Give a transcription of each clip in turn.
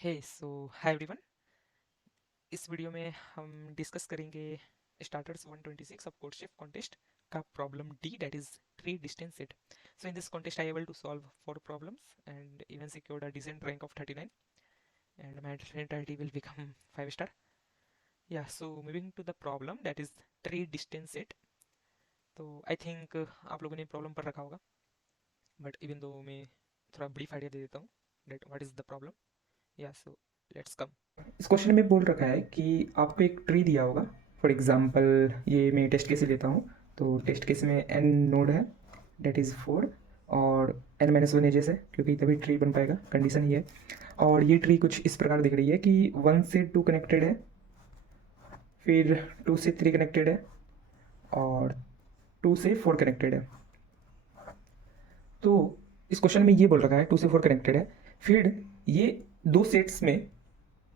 Hi everyone. इस video में हम डिस्कस करेंगे स्टार्टर्स 126 ऑफ कोडशिफ्ट कॉन्टेस्ट का problem D, that is tree distance set. So in this contest I able to solve 4 problems and even secured a decent rank of 39, and my mentality will become 5 star. Yeah, so moving to the problem, that is tree distance set. तो I think आप लोगों ने problem पर रखा होगा, but even though मैं थोड़ा brief idea दे देता हूँ that what is the problem. या सो लेट्स कम. इस क्वेश्चन में बोल रखा है कि आपको एक ट्री दिया होगा. फॉर एग्जांपल ये मैं टेस्ट केस लेता हूँ. तो टेस्ट केस में n नोड है, डेट इज़ 4, और n-1 एजेस है क्योंकि तभी ट्री बन पाएगा. कंडीशन ये है. और ये ट्री कुछ इस प्रकार दिख रही है कि 1 से 2 कनेक्टेड है, फिर 2 से 3 कनेक्टेड है, और 2 से 4 कनेक्टेड है. तो इस क्वेश्चन में ये बोल रखा है 2 से 4 कनेक्टेड है, फिर ये दो सेट्स में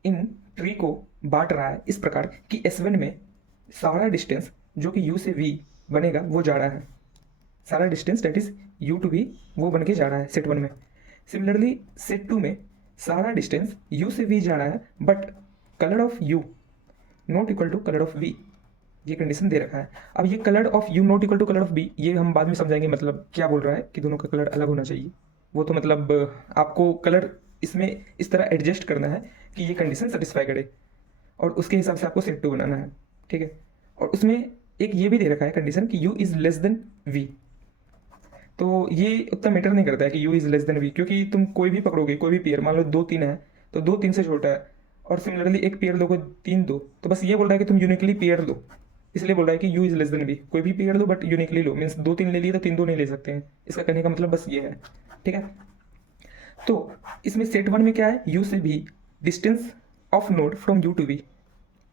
इन ट्री को बांट रहा है इस प्रकार कि S1 में सारा डिस्टेंस जो कि U से V बनेगा वो जा रहा है. सारा distance that is U to V वो बन के जा रहा है सेट 1 में. सिमिलरली सेट 2 में सारा डिस्टेंस U से V जा रहा है, but colour of U not equal to colour of V, ये कंडीशन दे रखा है. अब ये colour of U not equal to colour of B ये हम बाद में समझाएंगे. मतलब क्या बोल रहा है कि दोनों का कलर अलग होना चाहिए, वो तो मतलब आपको कलर इसमें इस तरह एडजस्ट करना है कि ये कंडीशन सेटिस्फाई करे, और उसके हिसाब से आपको सेट 2 बनाना है. ठीक है. और उसमें एक ये भी दे रखा है कंडीशन कि U is less than V. तो ये उतना मैटर नहीं करता है कि U is less than V, क्योंकि तुम कोई भी पकड़ोगे, कोई भी पेयर, मान लो 2 3 है तो 2 3 से छोटा है, और सिमिलरली एक पेयर लोगे 3 2, तो बस ये बोल रहा है कि तुम यूनिकली पेयर लो. इसलिए बोल रहा है कि U is less than V, कोई भी pair low but uniquely low. Means 2 3 ले लिए तो 3 2 नहीं ले सकते हैं. इसका कहने का मतलब बस ये है. ठीक है. तो इसमें सेट 1 में क्या है, U से V distance of node from U to V,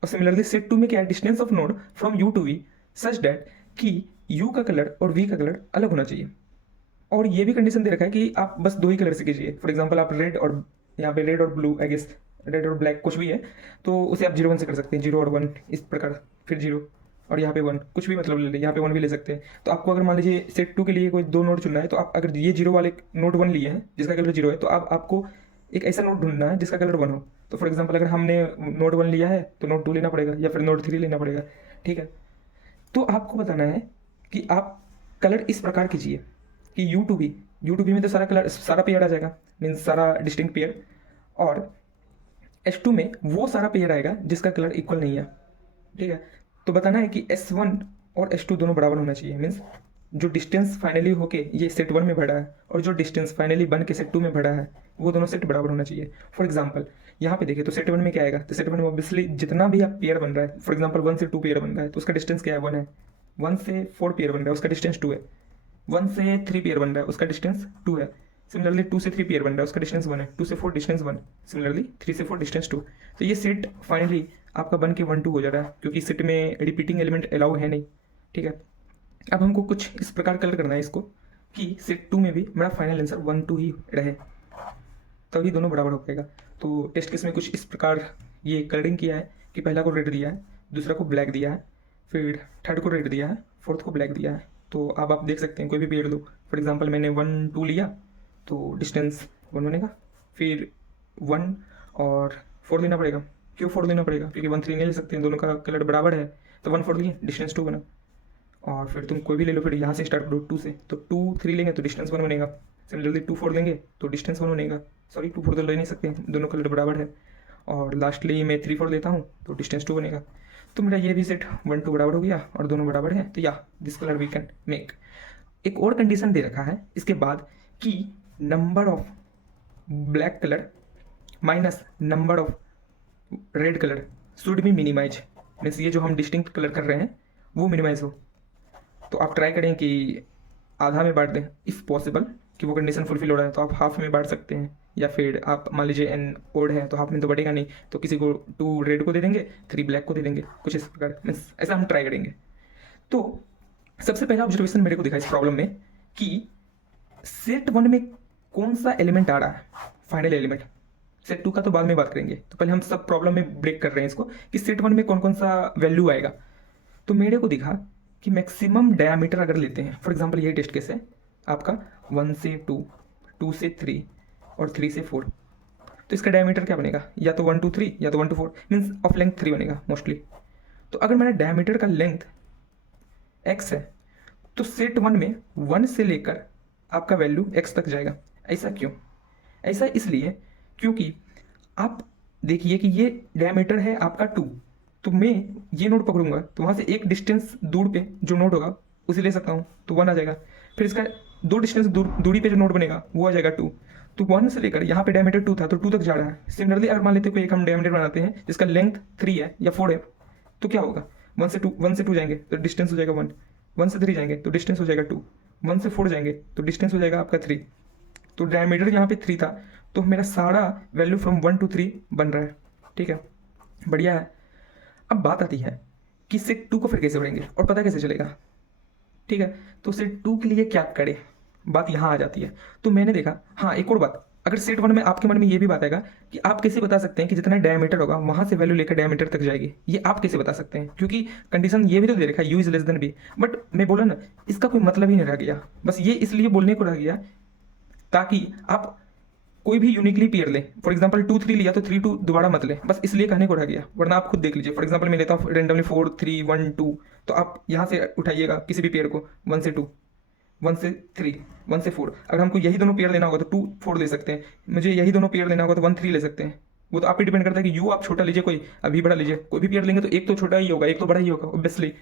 और सिमिलरली सेट 2 में क्या है, distance of node from U to V such that कि U का कलर और V का कलर अलग होना चाहिए. और ये भी कंडीशन दे रखा है कि आप बस 2 ही कलर से कीजिए. फॉर एग्जांपल आप रेड और यहाँ पे रेड और ब्लू, आई गेस रेड और ब्लैक कुछ भी है, तो उसे आप 0 1 से कर सकते हैं. 0 और 1 इस प्रकार, फिर 0 और यहाँ पे 1, कुछ भी मतलब ले लें, यहाँ पे 1 भी ले सकते हैं. तो आपको अगर मान लीजिए सेट 2 के लिए कोई 2 नोड चुनना है, तो आप अगर ये 0 वाले नोड 1 लिए हैं जिसका कलर 0 है, तो आपको एक ऐसा नोड ढूंढना है जिसका कलर 1 हो. तो फॉर एग्जाम्पल अगर हमने नोड 1 लिया है तो नोड 2 लेना पड़ेगा, या फिर नोड 3 लेना पड़ेगा. ठीक है. तो आपको बताना है कि आप कलर इस प्रकार कीजिए कि U2B में तो सारा कलर, सारा पेयर आ जाएगा, मीन्स सारा डिस्टिंक्ट पेयर. और S2 में वो सारा पेयर आएगा जिसका कलर इक्वल नहीं है. ठीक है. तो बताना है कि S1 और S2 दोनों बराबर होना चाहिए. मीन्स जो डिस्टेंस फाइनली होके ये सेट 1 में बढ़ा है और जो डिस्टेंस फाइनली बन के सेट 2 में बढ़ा है वो दोनों सेट बराबर होना चाहिए. फॉर एग्जाम्पल यहाँ पे देखिए तो सेट 1 में क्या आएगा, तो सेट 1 में ऑब्वियसली जितना भी आप पेयर बन रहा है, फॉर एग्जाम्पल 1 से 2 पेयर बन रहा है तो उसका डिस्टेंस क्या है, 1 है. 1 से 4 पेयर बन रहा है उसका डिस्टेंस 2 है. 1 से 3 पेयर बन रहा है उसका डिस्टेंस 2 है. सिमिलरली 2 से 3 पेयर बन रहा है उसका डिस्टेंस 1 है. 2 से 4 डिस्टेंस 1, सिमिलरली 3 से 4 डिस्टेंस 2. तो ये सेट फाइनली आपका बन के 1 2 हो जा रहा है, क्योंकि सेट में रिपीटिंग एलिमेंट अलाउ है नहीं. ठीक है. अब हमको कुछ इस प्रकार कलर करना है इसको कि सेट 2 में भी मेरा फाइनल आंसर 1 2 ही रहे, तभी दोनों बराबर हो पाएगा. तो टेस्ट केस में कुछ इस प्रकार ये कलरिंग किया है कि पहला को रेड दिया है, दूसरा को ब्लैक दिया है, फिर थर्ड को रेड दिया है, फोर्थ को ब्लैक दिया है. तो अब आप देख सकते हैं कोई भी पेयर लो. फॉर एग्जांपल मैंने 1 2 लिया तो डिस्टेंस 1 बनेगा, फिर 1 और 4 लेना पड़ेगा. क्यों 4 लेना पड़ेगा, क्योंकि 1 3 नहीं ले सकते हैं, दोनों का कलर बराबर है. तो 1 4 लिए, डिस्टेंस 2 बना. और फिर तुम कोई भी ले लो, फिर यहाँ से स्टार्ट करो 2 से, तो 2 3 लेंगे तो डिस्टेंस 1 बनेगा. सिमिलरली 2 4 लेंगे तो डिस्टेंस 1 बनेगा. सॉरी 2 4 तो ले नहीं सकते, दोनों कलर बराबर है. और लास्टली मैं 3 4 लेता हूँ तो डिस्टेंस 2 बनेगा. तो मेरा ये भी सेट 1 2 बराबर हो गया और दोनों बराबर है. तो या this colour we can make. एक और कंडीशन दे रखा है इसके बाद कि number of black colour minus number of red colour should be minimize. Means ये जो हम डिस्टिंक्ट कलर कर रहे हैं वो मिनिमाइज हो. तो आप ट्राई करें कि आधा में बांट दें इफ़ पॉसिबल, कि वो कंडीशन फुलफिल हो रहा है तो आप हाफ में बांट सकते हैं, या फिर आप मान लीजिए एन ओड है तो हाफ में तो बढ़ेगा नहीं, तो किसी को 2 रेड को दे देंगे, 3 ब्लैक को दे देंगे, कुछ इस प्रकार. मीन्स ऐसा हम ट्राई करेंगे. तो सबसे पहला ऑब्जर्वेशन मेरे को दिखा इस प्रॉब्लम में कि सेट 1 में कौन सा एलिमेंट आ रहा है, फाइनल एलिमेंट. सेट 2 का तो बाद में बात करेंगे, तो पहले हम सब प्रॉब्लम में ब्रेक कर रहे हैं इसको कि सेट 1 में कौन कौन सा वैल्यू आएगा. तो मेरे को दिखा कि मैक्सिमम डायमीटर अगर लेते हैं, फॉर एग्जांपल ये टेस्ट केस है आपका 1 से 2, 2 से 3 और 3 से 4. तो इसका डायमीटर क्या बनेगा, या तो 1 2 3 या तो 1 2 4, मीन्स ऑफ लेंथ 3 बनेगा मोस्टली। तो अगर मेरा डायमीटर का लेंथ x है तो सेट 1 में 1 से लेकर आपका वैल्यू x तक जाएगा। ऐसा क्यों? ऐसा इसलिए क्योंकि आप देखिए कि ये डायमीटर है आपका 2, तो मैं ये नोड पकड़ूंगा तो वहाँ से एक डिस्टेंस दूर पे जो नोड होगा उसे ले सकता हूँ, तो 1 आ जाएगा। फिर इसका 2 डिस्टेंस दूरी पे जो नोड बनेगा वो आ जाएगा 2। तो 1 से लेकर यहाँ पे डायमीटर 2 था तो 2 तक जा रहा है। सिमिलरली अगर मान लेते कोई एक हम डायमीटर बनाते हैं जिसका लेंथ 3 है या 4 है, तो क्या होगा, 1 से 2 जाएंगे तो डिस्टेंस हो जाएगा 1, 1 से 3 जाएंगे तो डिस्टेंस हो जाएगा 2, 1 से 4 जाएंगे तो डिस्टेंस हो जाएगा आपका 3। तो डायमीटर यहाँ पे 3 था, तो मेरा सारा वैल्यू फ्रॉम 1 to 3 बन रहा है। ठीक है, बढ़िया है। अब बात आती है कि सेट 2 को फिर कैसे बढ़ेंगे और पता कैसे चलेगा। ठीक है, तो सेट 2 के लिए क्या करें, बात यहाँ आ जाती है। तो मैंने देखा, हाँ एक और बात, अगर सेट 1 में आपके मन में ये भी बात आएगा कि आप कैसे बता सकते हैं कि जितना डायमीटर होगा वहाँ से वैल्यू लेकर डायमीटर तक जाएगी, ये आप कैसे बता सकते हैं, क्योंकि कंडीशन ये भी तो दे रखा है u is less than b। But मैं बोला ना, इसका कोई मतलब ही नहीं रह गया, बस ये इसलिए बोलने को रह गया ताकि आप कोई भी यूनिकली पेयर लें। फॉर एग्जांपल 2 3 लिया तो 3 2 दोबारा मत लें, बस इसलिए कहने को रह गया, वरना आप खुद देख लीजिए। फॉर एग्जांपल मैं लेता हूँ रेंडमली 4 3 1 2, तो आप यहाँ से उठाइएगा किसी भी पेयर को, 1 से 2, 1 से 3, 1 से 4। अगर हमको यही दोनों पेयर लेना होगा तो 2 4 ले सकते हैं, मुझे यही दोनों पेयर लेना होगा तो 1 3 ले सकते हैं। वो तो आप पे डिपेंड करता है कि यू आप छोटा लीजिए कोई, अभी बड़ा लीजिए, कोई भी पेयर लेंगे तो एक तो छोटा ही होगा एक तो बड़ा ही होगा ऑब्वियसली।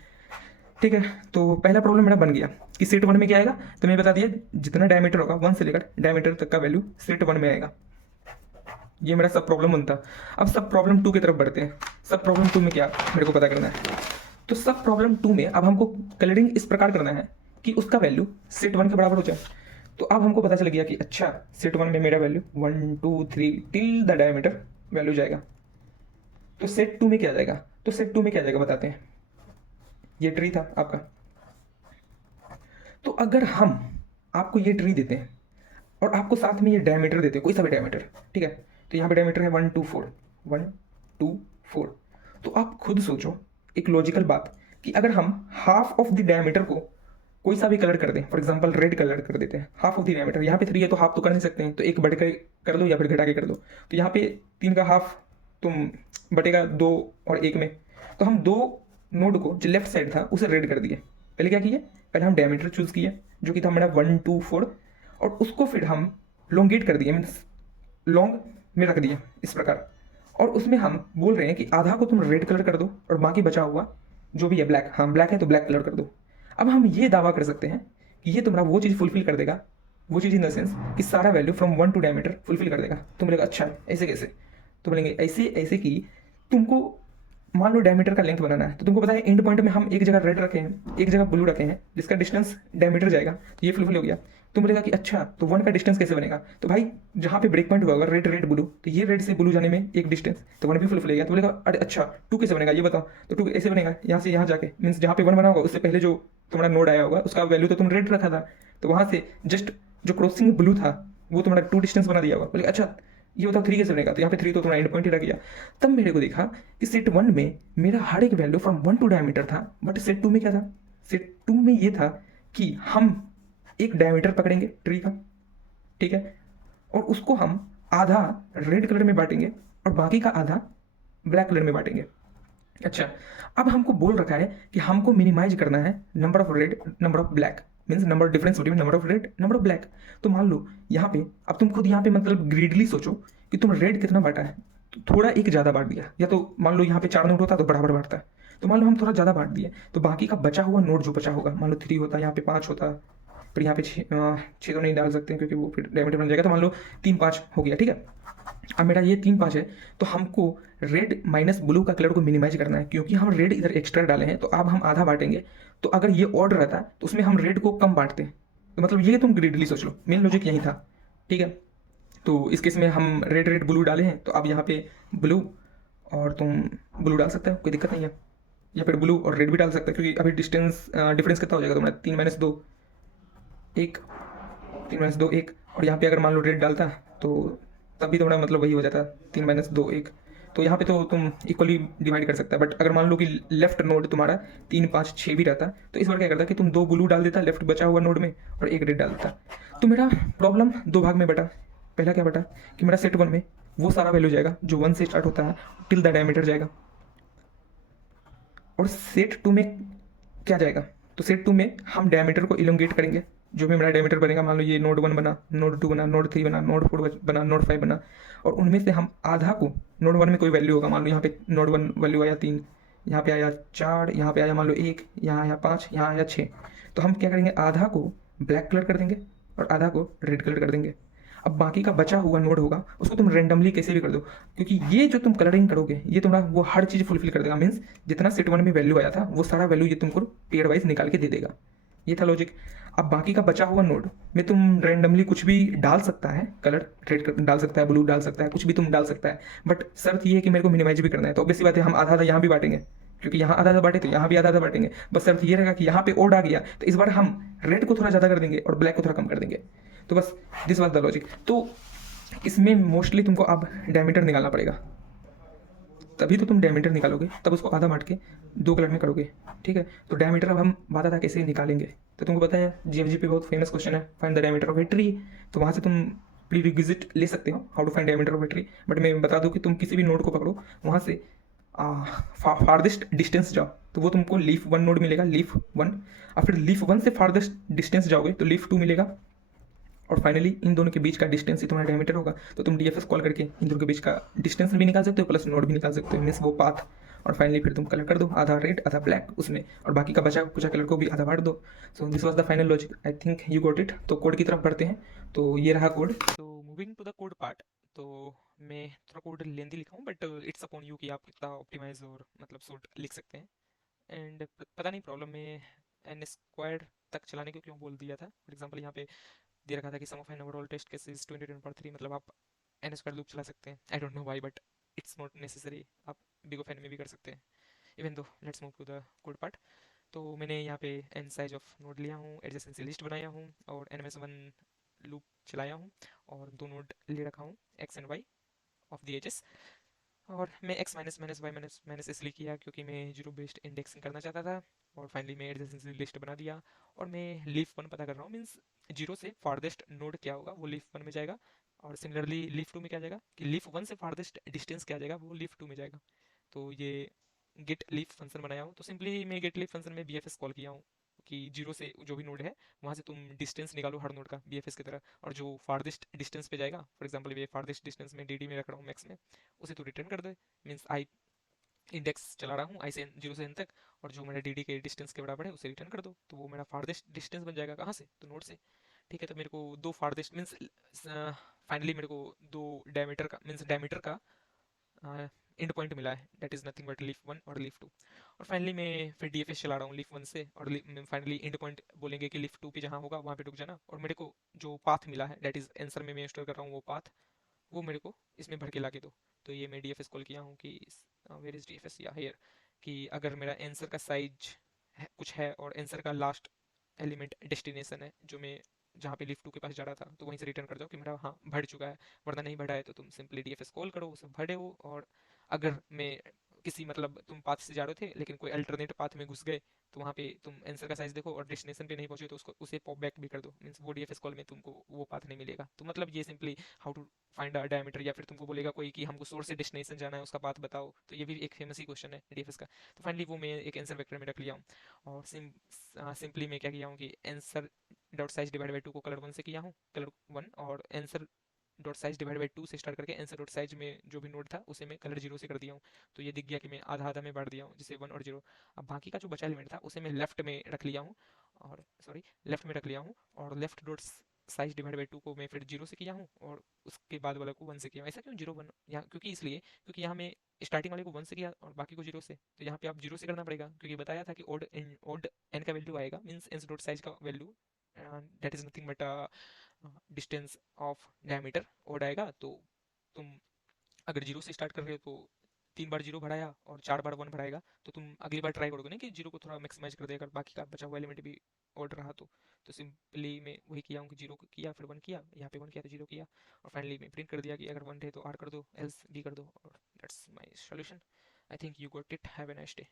ठीक है, तो पहला प्रॉब्लम मेरा बन गया कि सेट 1 में क्या आएगा, तो मैं बता दिया जितना डायमीटर होगा 1 से लेकर डायमीटर तक का वैल्यू सेट 1 में आएगा। ये मेरा सब प्रॉब्लम 1 था। अब सब प्रॉब्लम 2 की तरफ बढ़ते हैं। सब प्रॉब्लम 2 में क्या मेरे को पता करना है, तो सब प्रॉब्लम 2 में अब हमको कलरिंग इस प्रकार करना है कि उसका वैल्यू सेट 1 के बराबर हो जाए। तो अब हमको पता चल गया कि अच्छा सेट 1 में मेरा value 1 2 3 till the diameter value जाएगा। तो सेट 2 में क्या जाएगा, तो सेट 2 में क्या जाएगा बताते हैं। ये ट्री था आपका, तो अगर हम आपको ये ट्री देते हैं और आपको साथ में ये डायमीटर देते हैं, कोई सा भी डायमीटर, ठीक है, तो यहाँ पे डायमीटर है 1 2 4, 1 2 4। तो आप खुद सोचो एक लॉजिकल बात कि अगर हम हाफ ऑफ द डायमीटर को कोई सा भी कलर कर दें, फॉर एग्जांपल रेड कलर कर देते हैं, हाफ ऑफ द डायमीटर, यहाँ पे 3 है तो हाफ तो कर नहीं सकते हैं, तो एक बढ़ के कर दो या फिर घटा के कर दो। तो यहाँ पे 3 का हाफ तुम बटेगा 2 और 1 में, तो हम 2 नोड को जो लेफ्ट साइड था उसे रेड कर दिए। पहले क्या किए, पहले हम डायमीटर चूज किए जो कि था हमारा 1 2 4, और उसको फिर हम लोंगेट कर दिए, मीन्स लॉन्ग में रख दिए इस प्रकार। और उसमें हम बोल रहे हैं कि आधा को तुम रेड कलर कर दो और बाकी बचा हुआ जो भी है ब्लैक, हाँ ब्लैक है तो ब्लैक कलर कर दो। अब हम ये दावा कर सकते हैं कि ये तुम्हारा वो चीज़ फुलफिल कर देगा, वो चीज़ इन द सेंस कि सारा value from 1 to diameter fulfil कर देगा। तो बोलेगा अच्छा ऐसे कैसे, तो बोलेंगे ऐसे ऐसे कि तुमको मान लो डायमीटर का लेंथ बनाना है, तो तुमको पता है एंड पॉइंट में हम एक जगह रेड रखे हैं एक जगह ब्लू रखे हैं जिसका डिस्टेंस डायमीटर जाएगा, तो ये फुलफिल हो गया। तुम बोलेगा कि अच्छा तो 1 का डिस्टेंस कैसे बनेगा, तो भाई जहाँ पे ब्रेक पॉइंट होगा रेड रेड ब्लू, तो ये रेड से ब्लू जाने में एक डिस्टेंस, तो 1 भी फुलफिल हो गया। तो बोलेगा अरे अच्छा 2 कैसे बनेगा ये बताओ, तो 2 ऐसे बनेगा यहाँ से यहाँ जाके, मीन्स जहाँ पे 1 बना होगा उससे पहले जो तुम्हारा नोड आया होगा उसका वैल्यू तो तुम रेड रखा था, तो वहाँ से जस्ट जो क्रॉसिंग ब्लू था वो तुम्हारा 2 डिस्टेंस बना दिया होगा। बोले अच्छा ये बताओ 3 कैसे बनेगा, तो यहाँ पे 3 तो तुम्हारा एंड पॉइंट ही रह गया। तब मेरे को देखा कि सेट 1 में मेरा हर एक वैल्यू फ्रॉम 1 टू डायमीटर था, बट सेट 2 में क्या था, सेट 2 में ये था कि हम एक डायमीटर पकड़ेंगे ट्री का, ठीक है, और उसको हम आधा रेड कलर में बांटेंगे और बाकी का आधा ब्लैक कलर में बांटेंगे। अच्छा अब हमको बोल रखा है कि हमको मिनिमाइज करना है number of red number of black, means number difference between number of red number of black. तो मान लो यहाँ पे अब तुम खुद यहाँ पे मतलब ग्रीडली सोचो कि तुम रेड कितना बांटा है, तो थोड़ा एक ज़्यादा बांट दिया, या तो मान लो यहाँ पे 4 नोट होता तो बराबर बांटता है, तो मान लो हम थोड़ा ज़्यादा बांट दिए, तो बाकी का बचा हुआ नोट जो बचा होगा, मान लो 3 होता यहाँ पे 5 होता, फिर यहाँ पे 6 तो नहीं डाल सकते क्योंकि वो फिर डायमीटर बन जाएगा, तो मान लो 3 5 हो गया। ठीक है, अब मेरा ये 3 5 है, तो हमको रेड माइनस ब्लू का कलर को मिनिमाइज करना है, क्योंकि हम रेड इधर एक्स्ट्रा डाले हैं, तो अब हम आधा बांटेंगे। तो अगर ये ऑड रहता तो उसमें हम रेड को कम बांटते, तो मतलब ये तुम ग्रेडली सोच लो, मेन लॉजिक यही था। ठीक है, तो इस केस में हम रेड रेड ब्लू डाले हैं, तो अब यहाँ पे ब्लू और तुम ब्लू डाल सकते हो, कोई दिक्कत नहीं है, या फिर ब्लू और रेड भी डाल सकते हैं, क्योंकि अभी डिफरेंस कितना हो जाएगा तुम्हारा 3 - 2 1, 3 - 2 1, और यहाँ पे अगर मान लो रेड डालता तो तब भी तुम्हारा मतलब वही हो जाता 3 - 2 1, तो यहाँ पे तो तुम इक्वली डिवाइड कर सकता है। बट अगर मान लो कि लेफ्ट नोड तुम्हारा 3 5 6 भी रहता, तो इस बार क्या करता कि तुम 2 ब्लू डाल देता लेफ्ट बचा हुआ नोड में और 1 रेड डाल देता। तो मेरा प्रॉब्लम 2 भाग में बटा। पहला क्या बटा कि मेरा सेट 1 में वो सारा वैल्यू जाएगा जो 1 से स्टार्ट होता है टिल द डायमीटर जाएगा। और सेट 2 में क्या जाएगा, तो सेट 2 में हम डायमीटर को इलोंगेट करेंगे। जो भी हमारा डायमीटर बनेगा, मान लो ये नोड 1 बना, नोड 2 बना, नोड 3 बना, नोड 4 बना, नोड 5 बना, और उनमें से हम आधा को, नोड 1 में कोई वैल्यू होगा, मान लो यहाँ पे नोड 1 वैल्यू आया 3, यहाँ पे आया 4, यहाँ पे आया मान लो 1, यहाँ आया 5, यहाँ आया 6, तो हम क्या करेंगे, आधा को ब्लैक कलर कर देंगे और आधा को रेड कलर कर देंगे। अब बाकी का बचा हुआ नोड होगा उसको तुम रेंडमली कैसे भी कर दो, क्योंकि ये जो तुम कलरिंग करोगे ये तुम्हारा वो हर चीज़ फुलफिल कर देगा। मीन्स जितना सेट 1 में वैल्यू आया था वो सारा वैल्यू ये तुमको पेयर वाइज निकाल के दे देगा। ये था लॉजिक। अब बाकी का बचा हुआ नोड में तुम रेंडमली कुछ भी डाल सकता है, कलर रेड डाल सकता है, ब्लू डाल सकता है, कुछ भी तुम डाल सकता है, बट शर्त ये है कि मेरे को मिनिमाइज भी करना है। तो ऑब्वियसली बात है हम आधा आधा यहाँ भी बांटेंगे, क्योंकि यहाँ आधा आधा बांटे तो यहाँ भी आधा आधा बांटेंगे। बस शर्त ये रहेगा कि यहाँ पे ओड आ गया तो इस बार हम रेड को थोड़ा ज़्यादा कर देंगे और ब्लैक को थोड़ा कम कर देंगे। तो बस दिस वाज द लॉजिक। तो इसमें मोस्टली तुमको अब डायमीटर निकालना पड़ेगा, तभी तो तुम डायमीटर निकालोगे, तब उसको आधा बांट के 2 कलर में करोगे। ठीक है, तो डायमीटर अब हम बात था कैसे निकालेंगे। तो तुमको पता है जीएफजी पे बहुत फेमस क्वेश्चन है, find the diameter of a tree. तो वहाँ से तुम प्री रिक्विजिट ले सकते हो, how to find diameter of a tree. But मैं बता दूँ कि तुम किसी भी नोड को पकड़ो, वहाँ से फारदेस्ट डिस्टेंस जाओ तो वो तुमको लीफ 1 नोड मिलेगा, लीफ 1, और फिर लीफ 1 से फारदेस्ट डिस्टेंस जाओगे तो लीफ 2 मिलेगा, और फाइनली इन दोनों के बीच का डिस्टेंस ही तुम्हारा डायमीटर होगा। तो तुम डीएफएस कॉल करके इन दोनों के बीच का डिस्टेंस भी निकाल सकते हो प्लस नोड भी निकाल सकते हो, मीन्स वो पाथ। और फाइनली फिर तुम कलर कर दो, आधा रेड आधा ब्लैक उसमें, और बाकी का बचा कुचा कलर को भी आधा बांट दो। So this was the final logic, I think you got it. तो कोड की तरफ बढ़ते हैं, तो ये रहा कोड। तो moving to the code part, तो मैं थोड़ा कोड लेंदी लिखा हूँ, बट इट्स अपॉन यू कि आप कितना ऑप्टिमाइज और मतलब सूट लिख सकते हैं। एंड पता नहीं प्रॉब्लम में एन स्क्वायर्ड तक चलाने को क्यों बोल दिया था। फॉर एग्जाम्पल यहाँ पे दे रखा था कि sum of an overall test cases 20 3, मतलब आप एन स्क्वायर लूप चला सकते हैं। I don't know why, but it's not necessary, आप बिग ऑफ एन में भी कर सकते हैं। Even though let's move to the code part. तो मैंने यहाँ पे एन साइज ऑफ नोड लिया हूँ, एडजेसेंसी लिस्ट बनाया हूँ, और nms1 लूप चलाया हूँ, और दो नोड ले रखा हूँ X and Y of the edges. और मैं X minus minus Y minus minus इसलिए किया क्योंकि मैं जीरो बेस्ड इंडेक्सिंग करना चाहता था। और फाइनली मैं एडजेसेंसी लिस्ट बना दिया, और मैं लीफ 1 पता कर रहा हूँ, मीन्स जीरो से फारदेस्ट नोड क्या होगा वो लीफ 1 में जाएगा। और सिमिलरली लीफ 2 में क्या जाएगा कि लीफ 1 से फारदेस्ट डिस्टेंस क्या जाएगा वो लीफ 2 में जाएगा। तो ये गेट लीफ फंक्शन बनाया हूँ। तो सिंपली मैं गेट लीफ फंक्शन में बी कॉल किया हूँ कि जीरो से जो भी नोड है वहाँ से तुम डिस्टेंस निकालो हर नोड का बी की तरह, और जो फारदेस्ट डिस्टेंस पे जाएगा, फॉर एग्जाम्पल ये फारदेस्ट डिस्टेंस में डी में रख रहा हूँ मैक्स में, उसे तो रिटर्न कर दे। मीन्स आई इंडेक्स चला रहा हूँ आई से जीरो से एन तक, और जो मेरा डी के डिस्टेंस के बराबर है उसे रिटर्न कर दो, तो वो मेरा फारदेस्ट डिस्टेंस बन जाएगा। कहाँ से, तो नोड से। ठीक है, तो मेरे को दो फारदेस्ट मीन्स फाइनली मेरे को दो डायमीटर का मीन्स डायमीटर का एंड पॉइंट मिला है, that is nothing but leaf 1 और लीफ 2। और फाइनली मैं फिर डीएफएस चला रहा हूँ लीफ 1 से, और फाइनली एंड पॉइंट बोलेंगे कि लीफ 2 पे जहाँ होगा वहाँ पे रुक जाना। और मेरे को जो पाथ मिला है दैट इज आंसर में मैं स्टोर कर रहा हूँ वो पाथ, वो मेरे को इसमें भर के ला के दो। तो ये मैं डीएफएस कॉल किया हूँ कि वेयर इज डीएफएस या हेयर, कि अगर मेरा आंसर का साइज कुछ है और आंसर का लास्ट एलिमेंट डेस्टिनेशन है जो मैं जहाँ पे लिफ्ट 2 के पास जा रहा था, तो वहीं से रिटर्न कर जाओ कि मेरा हाँ भर चुका है। वरना नहीं भरा है तो तुम सिंपली डीएफएस कॉल करो, उसे भरे हो। और अगर मैं किसी मतलब तुम पाथ से जा रहे थे लेकिन कोई अल्टरनेट पाथ में घुस गए, तो वहाँ पे तुम आंसर का साइज देखो और डेस्टिनेशन पे नहीं पहुंचे तो उसको उसे पॉप बैक भी कर दो, मीन्स वो डीएफएस कॉल में तुमको वो पाथ नहीं मिलेगा। तो मतलब ये simply how to find a diameter, या फिर तुमको बोलेगा कोई कि हमको सोर्स से डेस्टिनेशन जाना है उसका पाथ बताओ, तो ये भी एक फेमस ही क्वेश्चन है डीएफएस का। तो फाइनली वो मैं एक आंसर वेक्टर में रख लिया हूँ। और सिंपली मैं क्या किया हूँ कि answer dot size divide by 2 को कलर 1 से किया हूँ, कलर 1, और answer dot size divide by 2 से स्टार्ट करके आंसर डॉट साइज में जो भी नोड था उसे मैं कलर 0 से कर दिया हूँ। तो ये दिख गया कि मैं आधा आधा में बांट दिया हूँ, जिसे 1 और 0। अब बाकी का जो बचा एलिमेंट था उसे मैं लेफ्ट में रख लिया हूँ, और सॉरी लेफ्ट में रख लिया हूँ, और left dot size divide by 2 को मैं फिर 0 से किया हूँ, और उसके बाद वाला को 1 से किया हूँ। ऐसा क्यों 0 1 यहाँ, क्योंकि इसलिए क्योंकि यहाँ मैं स्टार्टिंग वाले को 1 से किया और बाकी को 0 से, तो यहाँ पे आप 0 से करना पड़ेगा क्योंकि बताया था कि ओड एन का वैल्यू आएगा, मीन्स एन डॉट साइज का value that is nothing but distance of diameter odd आएगा। तो तुम अगर जीरो से स्टार्ट कर रहे हो तो 3 बार जीरो बढ़ाया और 4 बार 1 बढ़ाएगा, तो तुम अगली बार ट्राई करोगे ना कि जीरो को थोड़ा मैक्सिमाइज कर देगा, अगर बाकी का बचा हुआ एलिमेंट भी ऑड रहा तो सिंपली मैं वही किया हूँ कि जीरो किया फिर 1 किया, यहाँ पे 1 किया तो जीरो किया, और फाइनली मैं प्रिंट कर दिया कि अगर 1 है तो आर कर दो एल्स बी कर दो, और that's my solution. I think you got it, have a nice day.